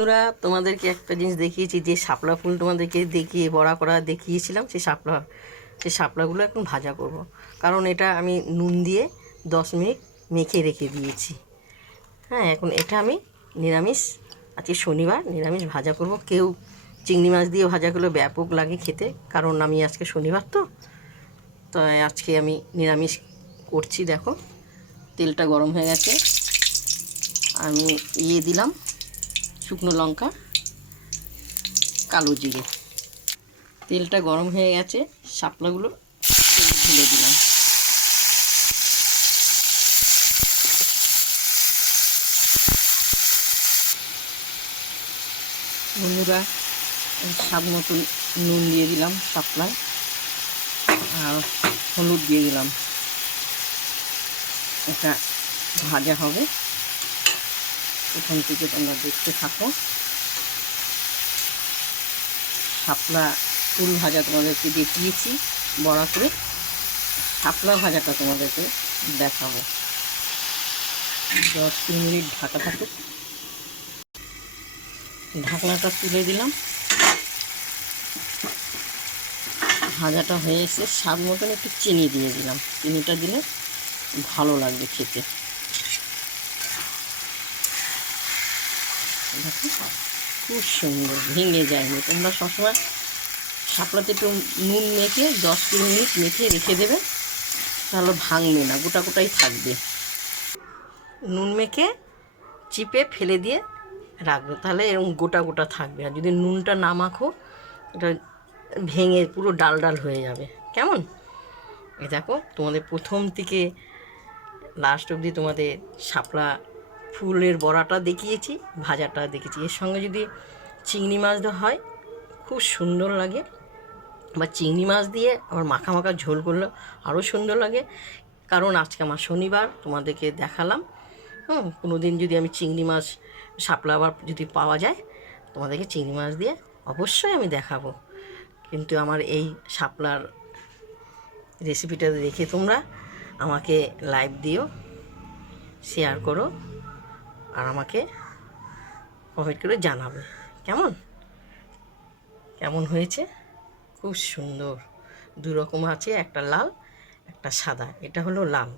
বন্ধুরা, তোমাদেরকে একটা জিনিস দেখিয়েছি, যে শাপলা ফুল তোমাদেরকে দেখিয়ে বড়া করা দেখিয়েছিলাম, সেই শাপলাগুলো এখন ভাজা করব। কারণ এটা আমি নুন দিয়ে 10 মিনিট মেখে রেখে দিয়েছি। হ্যাঁ, এখন এটা আমি নিরামিষ, আজকে শনিবার, নিরামিষ ভাজা করব। কেউ চিংড়ি মাছ দিয়ে ভাজা করলে ব্যাপক লাগে খেতে, কারণ আমি আজকে শনিবার তো আজকে আমি নিরামিষ করছি। দেখো, তেলটা গরম হয়ে গেছে, আমি দিলাম শুকনো লঙ্কা, কালো জিরে। তেলটা গরম হয়ে গেছে, শাপলাগুলো ঢেলে দিলাম। বন্ধুরা, স্বাদ মতো নুন দিয়ে দিলাম শাপলায়, আর হলুদ দিয়ে দিলাম। এটা ভাজা হবে, প্রথম থেকে তোমরা দেখতে থাকো। শাপলা ফুল ভাজা তোমাদেরকে দেখিয়েছি বড়া করে, শাপলা ভাজাটা তোমাদেরকে দেখাবো। 10-3 মিনিট ঢাকা থাকুক। ঢাকনাটা তুলে দিলাম, ভাজাটা হয়ে এসে স্বাদ মতন একটু চিনি দিয়ে দিলাম। চিনিটা দিলে ভালো লাগবে খেতে। দেখো, খুব সুন্দর, ভেঙে যায়নি। তোমরা সবসময় শাপলাতে একটু নুন মেখে 10-3 মিনিট মেখে রেখে দেবে, তাহলে ভাঙবে না, গোটা গোটাই থাকবে। নুন মেখে চিপে ফেলে দিয়ে রাখবে, তাহলে এরকম গোটা গোটা থাকবে। আর যদি নুনটা না মাখো, এটা ভেঙে পুরো ডাল ডাল হয়ে যাবে। কেমন? এ দেখো, তোমাদের প্রথম থেকে লাস্ট অবধি তোমাদের শাপলা ফুলের বড়াটা দেখিয়েছি, ভাজাটা দেখেছি। এর সঙ্গে যদি চিংড়ি মাছ দেওয়া হয় খুব সুন্দর লাগে, বা চিংড়ি মাছ দিয়ে আবার মাখা মাখা ঝোল করলে আরও সুন্দর লাগে। কারণ আজকে আমার শনিবার, তোমাদেরকে দেখালাম। কোনো দিন যদি আমি চিংড়ি মাছ, শাপলা আবার যদি পাওয়া যায়, তোমাদেরকে চিংড়ি মাছ দিয়ে অবশ্যই আমি দেখাবো। কিন্তু আমার এই শাপলার রেসিপিটা দেখে তোমরা আমাকে লাইক দিও, শেয়ার করো, আর আমাকে কমেন্ট করে জানাবে কেমন হয়েছে। খুব সুন্দর, দু রকম আছে, একটা লাল একটা সাদা। এটা হলো লাল।